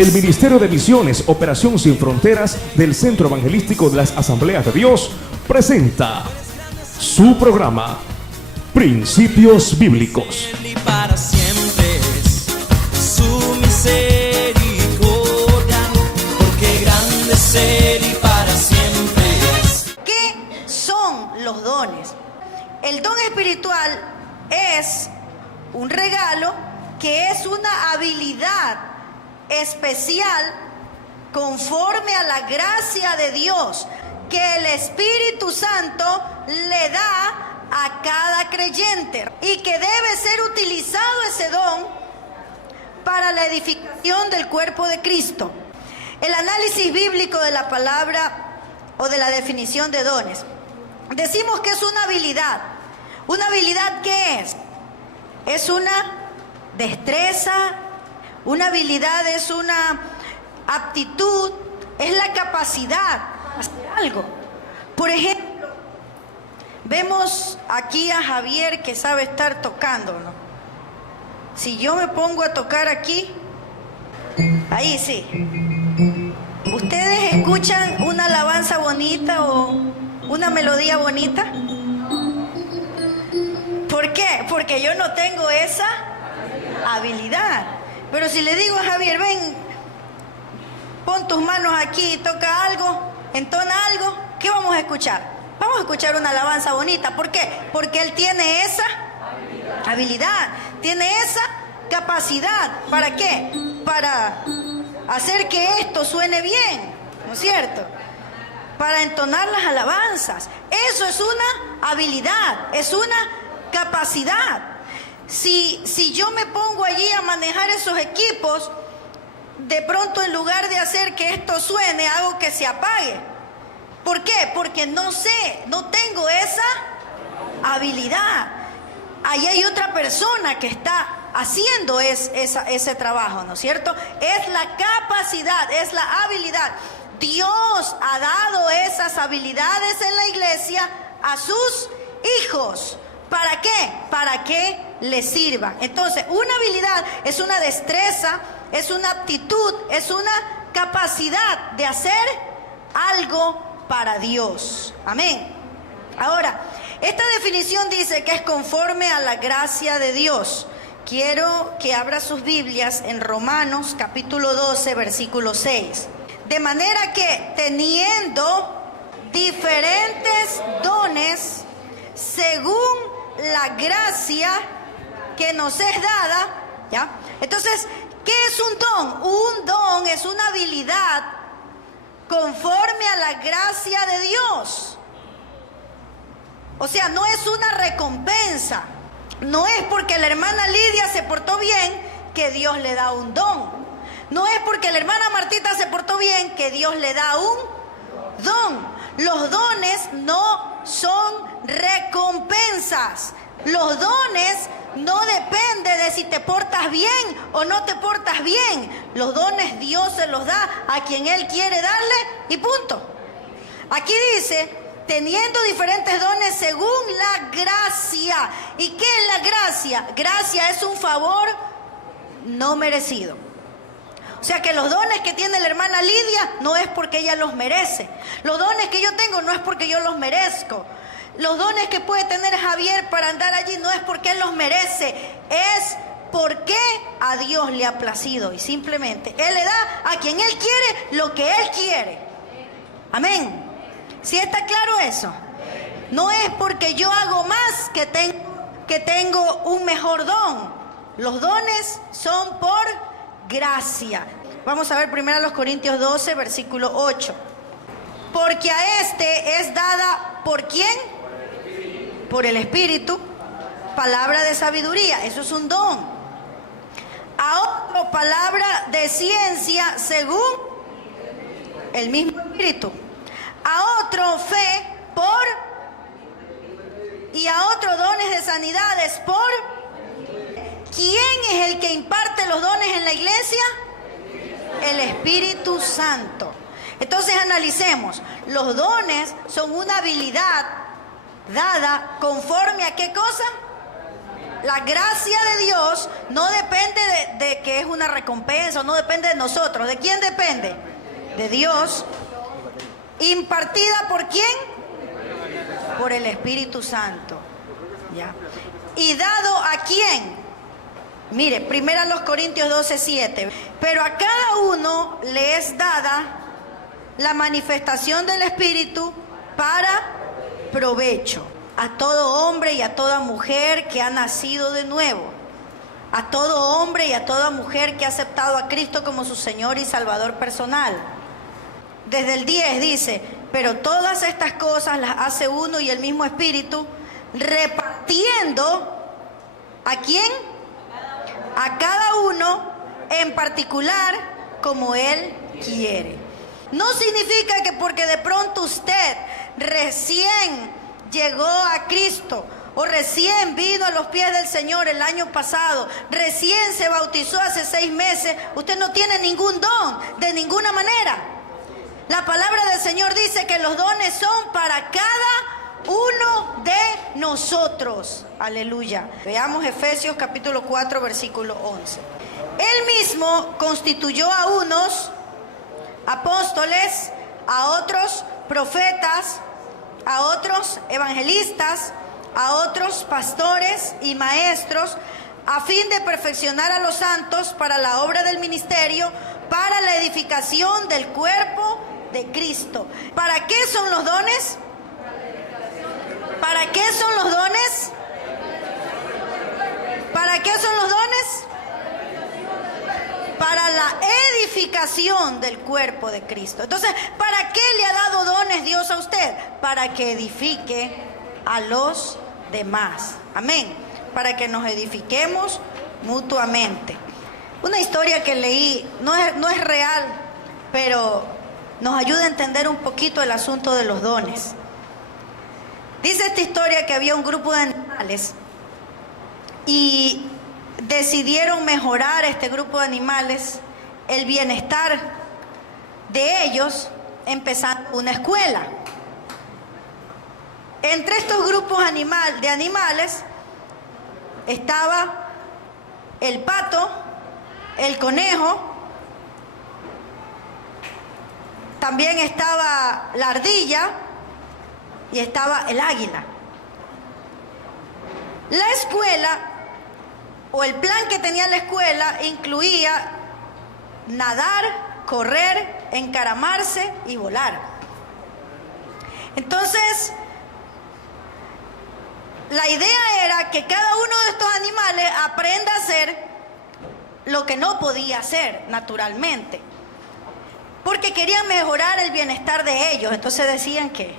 El Ministerio de Misiones, Operación Sin Fronteras del Centro Evangelístico de las Asambleas de Dios presenta su programa Principios Bíblicos. Y para siempre es su misericordia, porque grande es Él y para siempre es. ¿Qué son los dones? El don espiritual es un regalo que es una habilidad especial conforme a la gracia de Dios que el Espíritu Santo le da a cada creyente y que debe ser utilizado ese don para la edificación del cuerpo de Cristo. El análisis bíblico de la palabra o de la definición de dones. Decimos que es una habilidad. ¿Una habilidad qué es? Es una destreza, una habilidad es una aptitud, es la capacidad de hacer algo. Por ejemplo, vemos aquí a Javier que sabe estar tocando, ¿no? Si yo me pongo a tocar aquí, ahí sí. ¿Ustedes escuchan una alabanza bonita o una melodía bonita? ¿Por qué? Porque yo no tengo esa habilidad. Pero si le digo a Javier, ven, pon tus manos aquí, toca algo, entona algo, ¿qué vamos a escuchar? Vamos a escuchar una alabanza bonita. ¿Por qué? Porque él tiene esa habilidad, tiene esa capacidad. ¿Para qué? Para hacer que esto suene bien, ¿no es cierto? Para entonar las alabanzas. Eso es una habilidad, es una capacidad. Si yo me pongo allí a manejar esos equipos, de pronto en lugar de hacer que esto suene, hago que se apague. ¿Por qué? Porque no sé, no tengo esa habilidad. Ahí hay otra persona que está haciendo ese trabajo, ¿no es cierto? Es la capacidad, es la habilidad. Dios ha dado esas habilidades en la iglesia a sus hijos. ¿Para qué? Para que les sirvan. Entonces, una habilidad es una destreza, es una aptitud, es una capacidad de hacer algo para Dios. Amén. Ahora, esta definición dice que es conforme a la gracia de Dios. Quiero que abra sus Biblias en Romanos capítulo 12, versículo 6. De manera que teniendo diferentes dones según la gracia que nos es dada, ¿ya? Entonces, ¿qué es un don? Un don es una habilidad conforme a la gracia de Dios. O sea, no es una recompensa. No es porque la hermana Lidia se portó bien que Dios le da un don. No es porque la hermana Martita se portó bien que Dios le da un don. Los dones no son recompensas. Los dones no dependen de si te portas bien o no te portas bien. Los dones Dios se los da a quien Él quiere darle y punto. Aquí dice, teniendo diferentes dones según la gracia. ¿Y qué es la gracia? Gracia es un favor no merecido. O sea que los dones que tiene la hermana Lidia no es porque ella los merece. Los dones que yo tengo no es porque yo los merezco. Los dones que puede tener Javier para andar allí no es porque él los merece. Es porque a Dios le ha placido. Y simplemente Él le da a quien Él quiere lo que Él quiere. Amén. ¿Sí está claro eso? No es porque yo hago más que tengo un mejor don. Los dones son por gracia. Vamos a ver primero los Corintios 12, versículo 8. Porque a este es dada, ¿por quién? Por el Espíritu, palabra de sabiduría. Eso es un don. A otro, palabra de ciencia según el mismo Espíritu. A otro, fe por, y a otro, dones de sanidades por. ¿Quién es el que imparte los dones en la iglesia? El Espíritu Santo. Entonces analicemos. Los dones son una habilidad dada conforme a ¿qué cosa? la gracia de Dios no depende de que es una recompensa, no depende de nosotros. ¿De quién depende? De Dios. ¿Impartida por quién? Por el Espíritu Santo. ¿Ya? ¿Y dado a quién? Mire, 1 Corintios 12:7. Pero a cada uno le es dada la manifestación del Espíritu para provecho. A todo hombre y a toda mujer que ha nacido de nuevo. A todo hombre y a toda mujer que ha aceptado a Cristo como su Señor y Salvador personal. Desde el 10 dice, pero todas estas cosas las hace uno y el mismo Espíritu, repartiendo ¿a quién? A cada uno en particular como Él quiere. No significa que porque de pronto usted recién llegó a Cristo o recién vino a los pies del Señor el año pasado, recién se bautizó hace 6 meses, usted no tiene ningún don de ninguna manera. La palabra del Señor dice que los dones son para cada uno de nosotros. Aleluya. Veamos Efesios capítulo 4 versículo 11. Él mismo constituyó a unos apóstoles, a otros profetas, a otros evangelistas, a otros pastores y maestros, a fin de perfeccionar a los santos para la obra del ministerio, para la edificación del cuerpo de Cristo. ¿Para qué son los dones? ¿Para qué son los dones? ¿Para qué son los dones? Para la edificación del cuerpo de Cristo. Entonces, ¿para qué le ha dado dones Dios a usted? Para que edifique a los demás. Amén. Para que nos edifiquemos mutuamente. Una historia que leí, no es real, pero nos ayuda a entender un poquito el asunto de los dones. Dice esta historia que había un grupo de animales y decidieron mejorar este grupo de animales, el bienestar de ellos, empezando una escuela. Entre estos grupos de animales estaba el pato, el conejo, también estaba la ardilla y estaba el águila. La escuela o el plan que tenía la escuela incluía nadar, correr, encaramarse y volar. Entonces, la idea era que cada uno de estos animales aprenda a hacer lo que no podía hacer naturalmente, porque querían mejorar el bienestar de ellos. Entonces decían que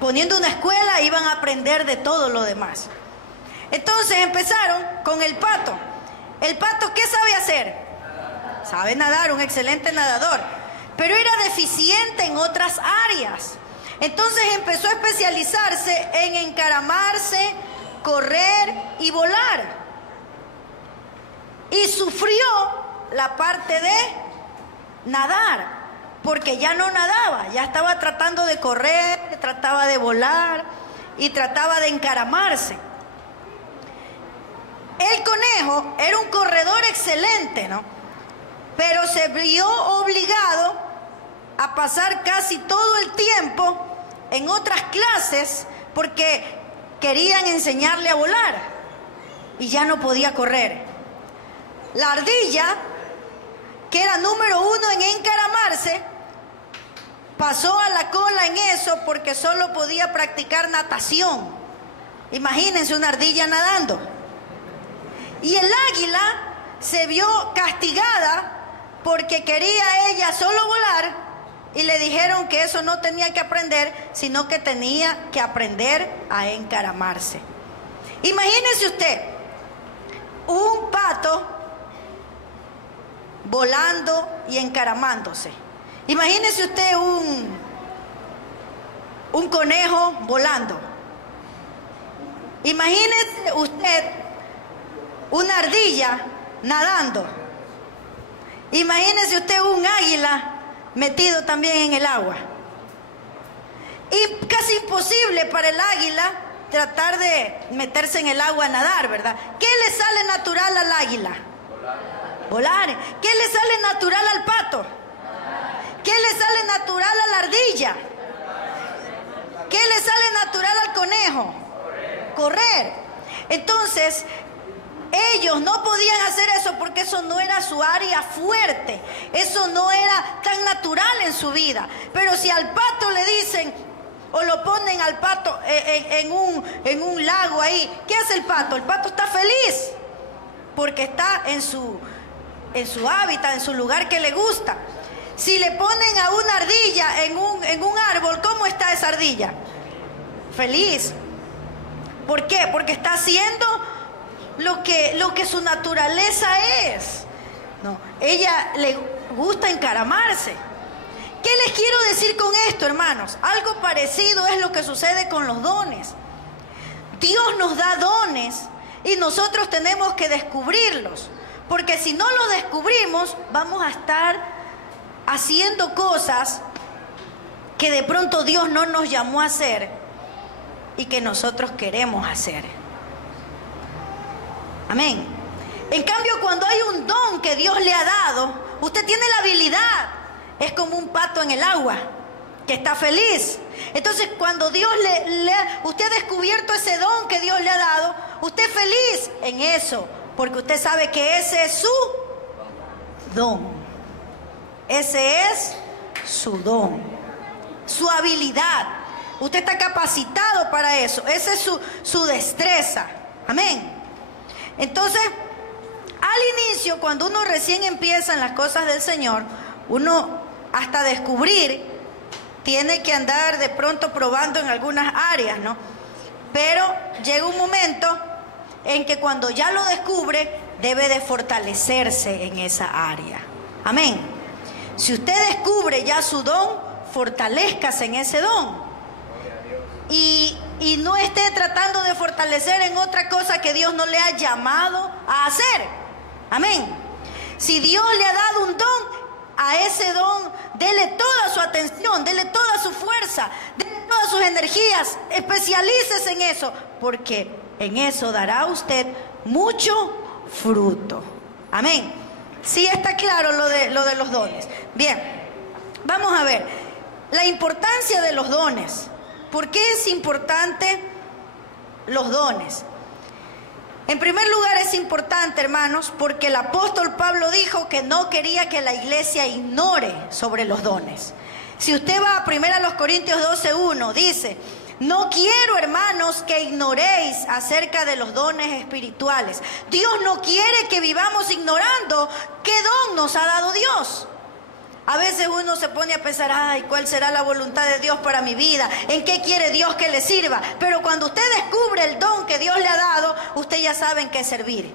poniendo una escuela iban a aprender de todo lo demás. Entonces empezaron con el pato. ¿El pato qué sabe hacer? Sabe nadar, un excelente nadador, pero era deficiente en otras áreas. Entonces empezó a especializarse en encaramarse, correr y volar. Y sufrió la parte de nadar, porque ya no nadaba, ya estaba tratando de correr, trataba de volar y trataba de encaramarse. El conejo era un corredor excelente, ¿no? Pero se vio obligado a pasar casi todo el tiempo en otras clases porque querían enseñarle a volar y ya no podía correr. La ardilla, que era número 1 en encaramarse, pasó a la cola en eso porque solo podía practicar natación. Imagínense una ardilla nadando. Y el águila se vio castigada porque quería ella solo volar y le dijeron que eso no tenía que aprender, sino que tenía que aprender a encaramarse. Imagínese usted un pato volando y encaramándose. Imagínese usted un conejo volando. Imagínese usted una ardilla nadando. Imagínese usted un águila metido también en el agua. Y casi imposible para el águila tratar de meterse en el agua a nadar, ¿verdad? ¿Qué le sale natural al águila? Volar. ¿Qué le sale natural al pato? ¿Qué le sale natural a la ardilla? ¿Qué le sale natural al conejo? Correr. Entonces, ellos no podían hacer eso porque eso no era su área fuerte. Eso no era tan natural en su vida. Pero si al pato le dicen, o lo ponen al pato en un lago ahí, ¿qué hace el pato? El pato está feliz porque está en su hábitat, en su lugar que le gusta. Si le ponen a una ardilla en un árbol, ¿cómo está esa ardilla? Feliz. ¿Por qué? Porque está haciendo lo que su naturaleza es. No, ella le gusta encaramarse. ¿Qué les quiero decir con esto, hermanos? Algo parecido es lo que sucede con los dones. Dios nos da dones y nosotros tenemos que descubrirlos. Porque si no los descubrimos, vamos a estar haciendo cosas que de pronto Dios no nos llamó a hacer y que nosotros queremos hacer. Amén. En cambio, cuando hay un don que Dios le ha dado, usted tiene la habilidad. Es como un pato en el agua que está feliz. Entonces, cuando Dios usted ha descubierto ese don que Dios le ha dado, usted es feliz en eso, porque usted sabe que ese es su don. Ese es su don, su habilidad. Usted está capacitado para eso. Esa es su destreza. Amén. Entonces, al inicio, cuando uno recién empieza en las cosas del Señor, uno hasta descubrir tiene que andar de pronto probando en algunas áreas, ¿no? Pero llega un momento en que cuando ya lo descubre, debe de fortalecerse en esa área. Amén. Si usted descubre ya su don, fortalezcase en ese don. Y no esté tratando de fortalecer en otra cosa que Dios no le ha llamado a hacer. Amén. Si Dios le ha dado un don, a ese don dele toda su atención, dele toda su fuerza, dele todas sus energías, especialícese en eso, porque en eso dará usted mucho fruto. Amén. Sí está claro lo de los dones. Bien, vamos a ver la importancia de los dones. ¿Por qué es importante los dones? En primer lugar es importante, hermanos, porque el apóstol Pablo dijo que no quería que la iglesia ignore sobre los dones. Si usted va a 1 Corintios 12:1, dice: no quiero, hermanos, que ignoréis acerca de los dones espirituales. Dios no quiere que vivamos ignorando qué don nos ha dado Dios. A veces uno se pone a pensar, ay, ¿cuál será la voluntad de Dios para mi vida? ¿En qué quiere Dios que le sirva? Pero cuando usted descubre el don que Dios le ha dado, usted ya sabe en qué servir.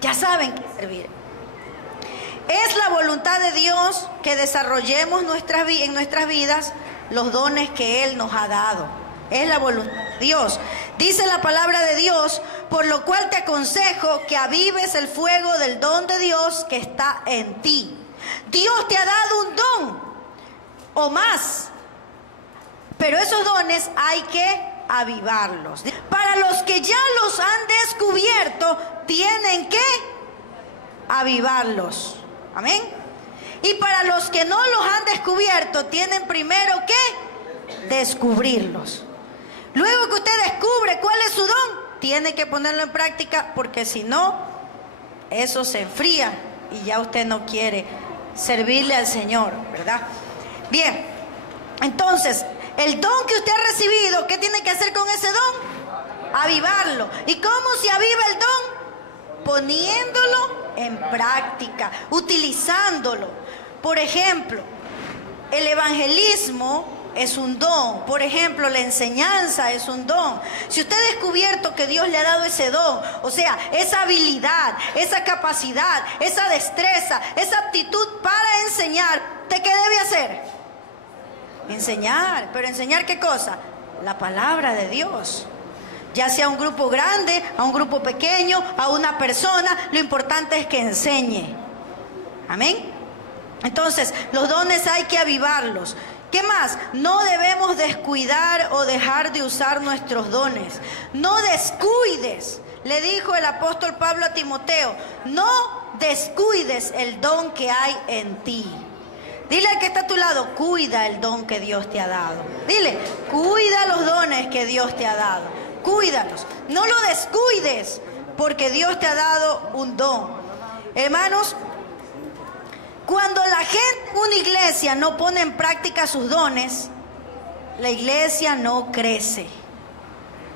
Ya saben qué servir. Es la voluntad de Dios que desarrollemos en nuestras vidas los dones que Él nos ha dado. Es la voluntad de Dios. Dice la palabra de Dios: por lo cual te aconsejo que avives el fuego del don de Dios que está en ti. Dios te ha dado un don o más, pero esos dones hay que avivarlos. Para los que ya los han descubierto, tienen que avivarlos. Amén. Y para los que no los han descubierto, tienen primero que descubrirlos. Luego que usted descubre cuál es su don, tiene que ponerlo en práctica, porque si no, eso se enfría y ya usted no quiere servirle al Señor, ¿verdad? Bien, entonces, el don que usted ha recibido, ¿qué tiene que hacer con ese don? Avivarlo. ¿Y cómo se aviva el don? Poniéndolo en práctica, utilizándolo. Por ejemplo, el evangelismo es un don. Por ejemplo, la enseñanza es un don. Si usted ha descubierto que Dios le ha dado ese don, o sea, esa habilidad, esa capacidad, esa destreza, esa aptitud para enseñar, ¿usted qué debe hacer? Enseñar. ¿Pero enseñar qué cosa? La palabra de Dios. Ya sea a un grupo grande, a un grupo pequeño, a una persona, lo importante es que enseñe. Amén. Entonces, los dones hay que avivarlos. ¿Qué más? No debemos descuidar o dejar de usar nuestros dones. No descuides, le dijo el apóstol Pablo a Timoteo, no descuides el don que hay en ti. Dile al que está a tu lado, cuida el don que Dios te ha dado. Dile, cuida los dones que Dios te ha dado. Cuídalos. No lo descuides porque Dios te ha dado un don. Hermanos, cuando la gente en una iglesia no pone en práctica sus dones, la iglesia no crece.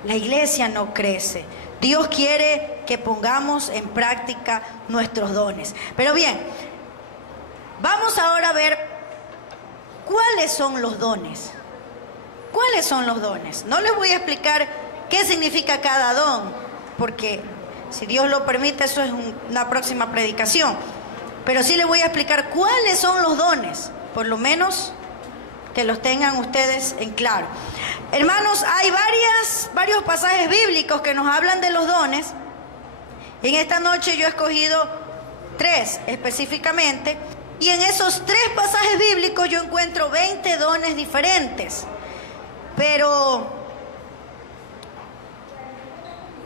La iglesia no crece. Dios quiere que pongamos en práctica nuestros dones. Pero bien, vamos ahora a ver cuáles son los dones. ¿Cuáles son los dones? No les voy a explicar qué significa cada don, porque si Dios lo permite, eso es una próxima predicación. Pero sí les voy a explicar cuáles son los dones, por lo menos que los tengan ustedes en claro. Hermanos, hay varios pasajes bíblicos que nos hablan de los dones. En esta noche yo he escogido 3 específicamente. Y en esos 3 pasajes bíblicos yo encuentro 20 dones diferentes. Pero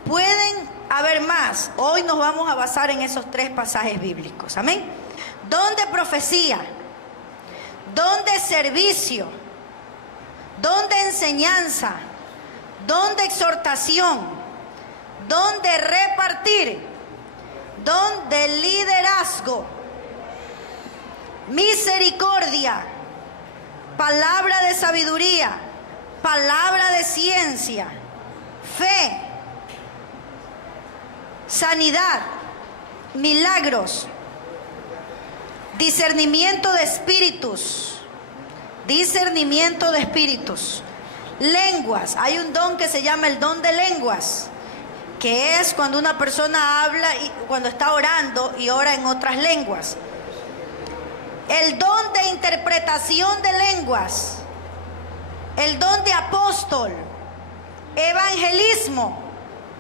pueden haber más. Hoy nos vamos a basar en esos 3 pasajes bíblicos. Amén. Don de profecía, don de servicio, don de enseñanza, don de exhortación, don de repartir, don de liderazgo, misericordia, palabra de sabiduría, palabra de ciencia, fe, sanidad, milagros, discernimiento de espíritus, lenguas. Hay un don que se llama el don de lenguas, que es cuando una persona habla y cuando está orando y ora en otras lenguas. El don de interpretación de lenguas, el don de apóstol, evangelismo,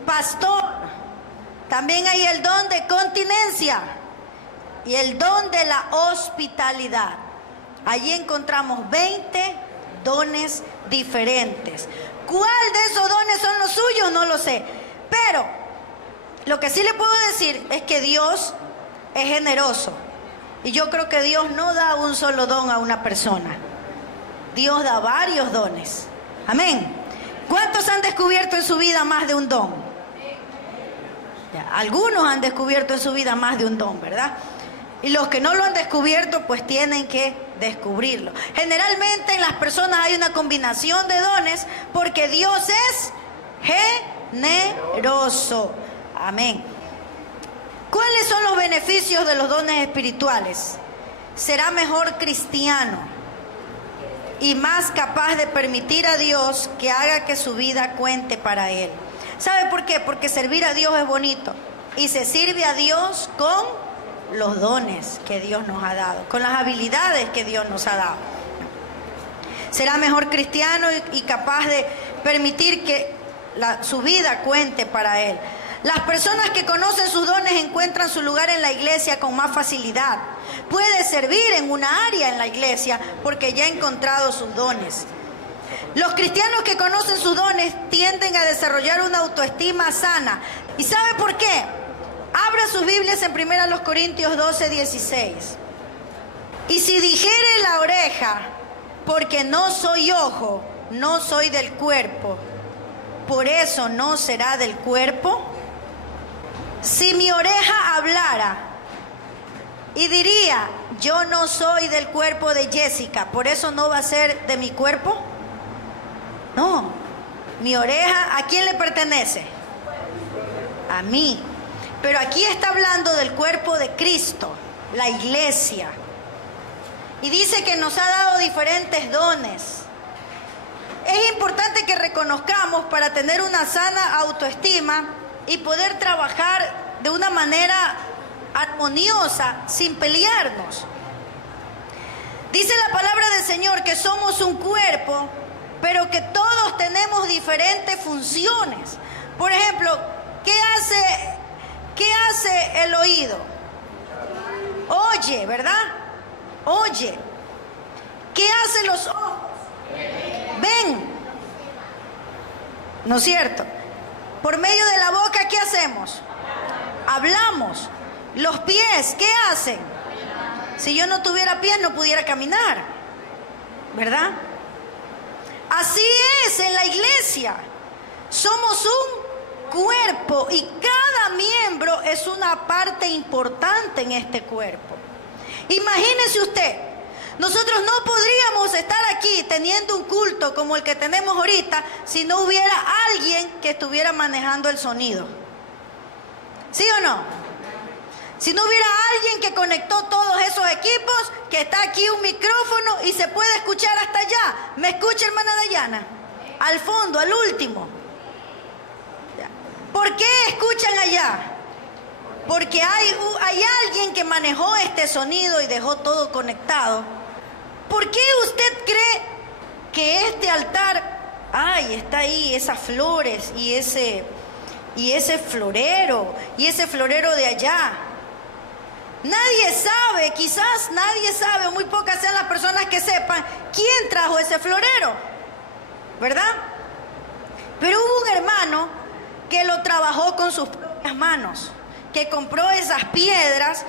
pastor. También hay el don de continencia y el don de la hospitalidad. Allí encontramos 20 dones diferentes. ¿Cuál de esos dones son los suyos? No lo sé. Pero lo que sí le puedo decir es que Dios es generoso. Y yo creo que Dios no da un solo don a una persona. Dios da varios dones. Amén. ¿Cuántos han descubierto en su vida más de un don? Ya, algunos han descubierto en su vida más de un don, ¿verdad? Y los que no lo han descubierto, pues tienen que descubrirlo. Generalmente en las personas hay una combinación de dones porque Dios es generoso. Amén. ¿Cuáles son los beneficios de los dones espirituales? Será mejor cristiano y más capaz de permitir a Dios que haga que su vida cuente para Él. ¿Sabe por qué? Porque servir a Dios es bonito y se sirve a Dios con los dones que Dios nos ha dado, con las habilidades que Dios nos ha dado. Será mejor cristiano y capaz de permitir que su vida cuente para Él. Las personas que conocen sus dones encuentran su lugar en la iglesia con más facilidad. Puede servir en una área en la iglesia porque ya ha encontrado sus dones. Los cristianos que conocen sus dones tienden a desarrollar una autoestima sana. ¿Y sabe por qué? Abra sus Biblias en 1 Corintios 12:16. Y si dijere la oreja, porque no soy ojo, no soy del cuerpo, por eso no será del cuerpo. Si mi oreja hablara y diría, yo no soy del cuerpo de Jessica, por eso no va a ser de mi cuerpo. No, mi oreja, ¿a quién le pertenece? A mí. Pero aquí está hablando del cuerpo de Cristo, la iglesia. Y dice que nos ha dado diferentes dones. Es importante que reconozcamos para tener una sana autoestima y poder trabajar de una manera armoniosa, sin pelearnos. Dice la palabra del Señor que somos un cuerpo, pero que todos tenemos diferentes funciones. Por ejemplo, ¿qué hace el oído? Oye, ¿verdad? Oye. ¿Qué hacen los ojos? Ven. ¿No es cierto? Por medio de la boca, ¿qué hacemos? Hablamos. Los pies, ¿qué hacen? Si yo no tuviera pies, no pudiera caminar. ¿Verdad? Así es en la iglesia. Somos un cuerpo y cada miembro es una parte importante en este cuerpo. Imagínese usted, nosotros no podríamos estar aquí teniendo un culto como el que tenemos ahorita si no hubiera alguien que estuviera manejando el sonido. ¿Sí o no? Si no hubiera alguien que conectó todos esos equipos, que está aquí un micrófono y se puede escuchar hasta allá. ¿Me escucha, hermana Dayana? Al fondo, al último. ¿Por qué escuchan allá? Porque hay alguien que manejó este sonido y dejó todo conectado. ¿Por qué usted cree que este altar, está ahí esas flores y ese florero de allá? Nadie sabe, quizás nadie sabe, o muy pocas sean las personas que sepan quién trajo ese florero, ¿verdad? Pero hubo un hermano que lo trabajó con sus propias manos, que compró esas piedras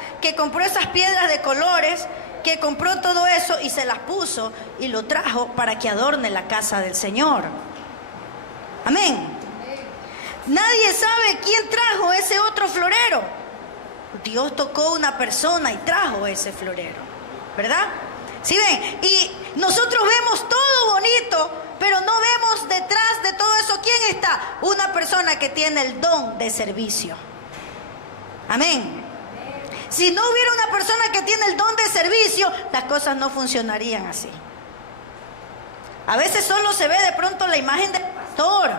de colores, que compró todo eso y se las puso y lo trajo para que adorne la casa del Señor. Amén. Nadie sabe quién trajo ese otro florero. Dios tocó una persona y trajo ese florero, ¿verdad? ¿Sí ven? Y nosotros vemos todo bonito, pero no vemos detrás de todo eso quién está. Una persona que tiene el don de servicio. Amén. Si no hubiera una persona que tiene el don de servicio, las cosas no funcionarían así. A veces solo se ve de pronto la imagen del pastor.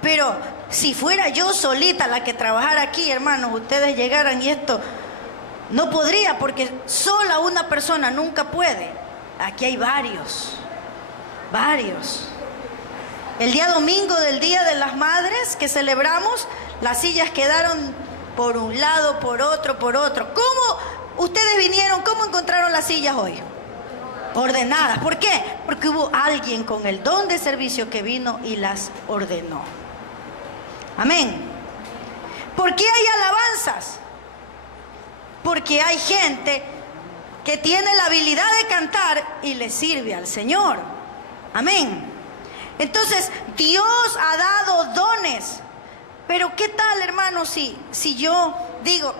Pero si fuera yo solita la que trabajara aquí, hermanos, ustedes llegaran y esto no podría, porque sola una persona nunca puede. Aquí hay varios. El día domingo del Día de las Madres que celebramos, las sillas quedaron por un lado, por otro. ¿Cómo ustedes vinieron? ¿Cómo encontraron las sillas hoy? Ordenadas. ¿Por qué? Porque hubo alguien con el don de servicio que vino y las ordenó. Amén. ¿Por qué hay alabanzas? Porque hay gente que tiene la habilidad de cantar y le sirve al Señor. Amén. Entonces, Dios ha dado dones. Pero ¿qué tal, hermano, si yo digo,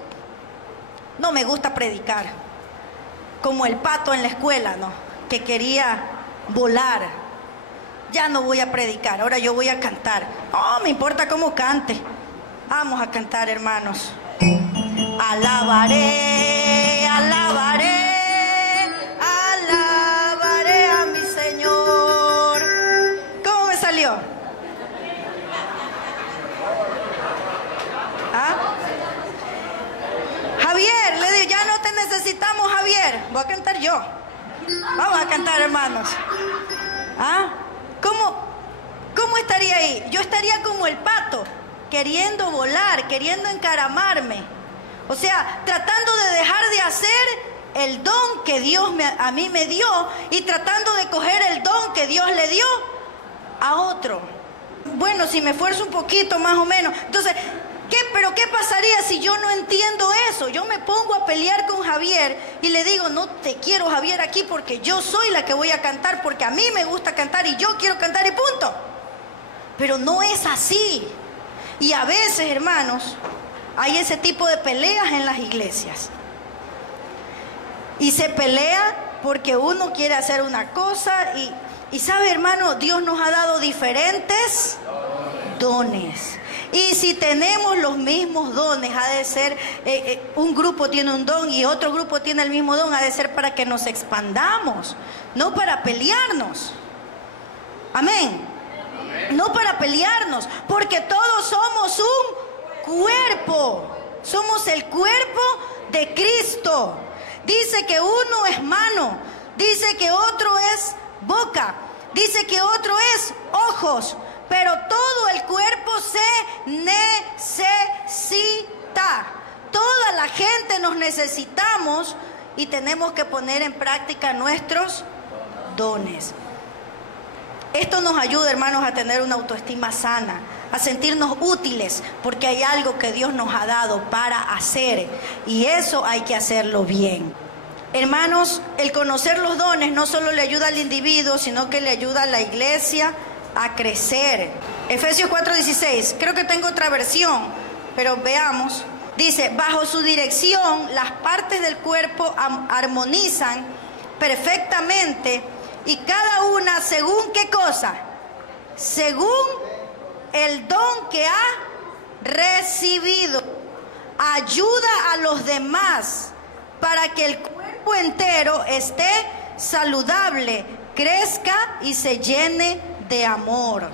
no me gusta predicar? Como el pato en la escuela, ¿no? Que quería volar. Ya no voy a predicar, ahora yo voy a cantar. No me importa cómo cante. Vamos a cantar, hermanos. Alabaré, alabaré, alabaré a mi Señor. ¿Cómo me salió? Javier, le digo, ya no te necesitamos, Javier. Voy a cantar yo. Vamos a cantar, hermanos. ¿Cómo estaría ahí? Yo estaría como el pato, queriendo volar, queriendo encaramarme. O sea, tratando de dejar de hacer el don que Dios a mí me dio y tratando de coger el don que Dios le dio a otro. Bueno, si me esfuerzo un poquito más o menos. Entonces, ¿pero qué pasaría si yo no entiendo eso? Yo me pongo a pelear con Javier y le digo, no te quiero, Javier, aquí porque yo soy la que voy a cantar, porque a mí me gusta cantar y yo quiero cantar y punto. Pero no es así. Y a veces, hermanos, hay ese tipo de peleas en las iglesias. Y se pelea porque uno quiere hacer una cosa y sabe, hermano, Dios nos ha dado diferentes dones. Y si tenemos los mismos dones, ha de ser, un grupo tiene un don y otro grupo tiene el mismo don, ha de ser para que nos expandamos, no para pelearnos. Amén. No para pelearnos, porque todos somos un cuerpo. Somos el cuerpo de Cristo. Dice que uno es mano, dice que otro es boca, dice que otro es ojos. Pero todo el cuerpo se necesita. Toda la gente nos necesitamos y tenemos que poner en práctica nuestros dones. Esto nos ayuda, hermanos, a tener una autoestima sana, a sentirnos útiles, porque hay algo que Dios nos ha dado para hacer, y eso hay que hacerlo bien. Hermanos, el conocer los dones no solo le ayuda al individuo, sino que le ayuda a la iglesia a crecer. Efesios 4:16, creo que tengo otra versión, pero veamos. Dice, bajo su dirección, las partes del cuerpo armonizan perfectamente, y cada una según qué cosa, según el don que ha recibido, ayuda a los demás para que el cuerpo entero esté saludable, crezca y se llene de amor.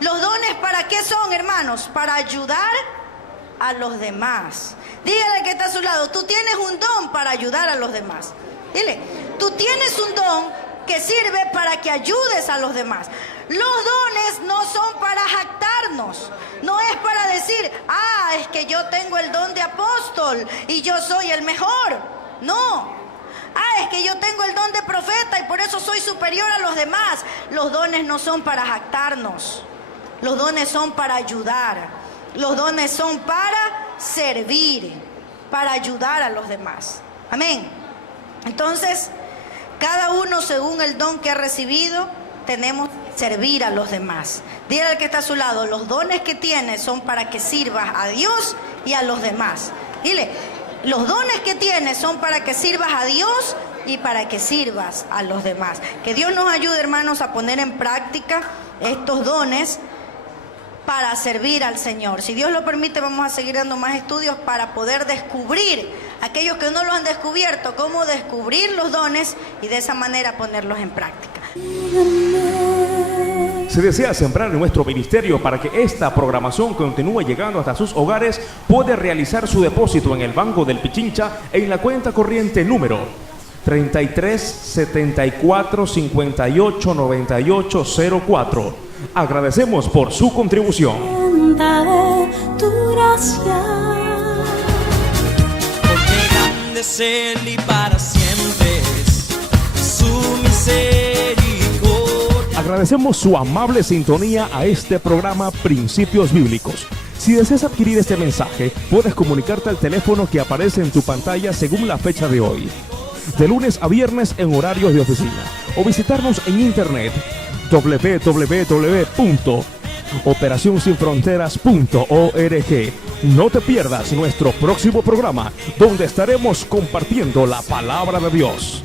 Los dones, ¿para qué son, hermanos? Para ayudar a los demás. Dígale que está a su lado, tú tienes un don para ayudar a los demás. Dile, tú tienes un don que sirve para que ayudes a los demás. Los dones no son para jactarnos, no es para decir, es que yo tengo el don de apóstol y yo soy el mejor. No. Es que yo tengo el don de profeta y por eso soy superior a los demás. Los dones no son para jactarnos, los dones son para ayudar, los dones son para servir, para ayudar a los demás. Amén. Entonces, cada uno según el don que ha recibido, tenemos que servir a los demás. Dile al que está a su lado, los dones que tienes son para que sirvas a Dios y a los demás. Dile, los dones que tienes son para que sirvas a Dios y para que sirvas a los demás. Que Dios nos ayude, hermanos, a poner en práctica estos dones para servir al Señor. Si Dios lo permite, vamos a seguir dando más estudios para poder descubrir, aquellos que no lo han descubierto, cómo descubrir los dones y de esa manera ponerlos en práctica. Si desea sembrar en nuestro ministerio para que esta programación continúe llegando hasta sus hogares, puede realizar su depósito en el Banco del Pichincha en la cuenta corriente número 33 74 58 98 04. Agradecemos por su contribución. Tu gracia, porque grande es Él y para siempre es su misericordia. Agradecemos su amable sintonía a este programa Principios Bíblicos. Si deseas adquirir este mensaje, puedes comunicarte al teléfono que aparece en tu pantalla según la fecha de hoy, de lunes a viernes en horarios de oficina, o visitarnos en internet www.operacionsinfronteras.org. No te pierdas nuestro próximo programa, donde estaremos compartiendo la palabra de Dios.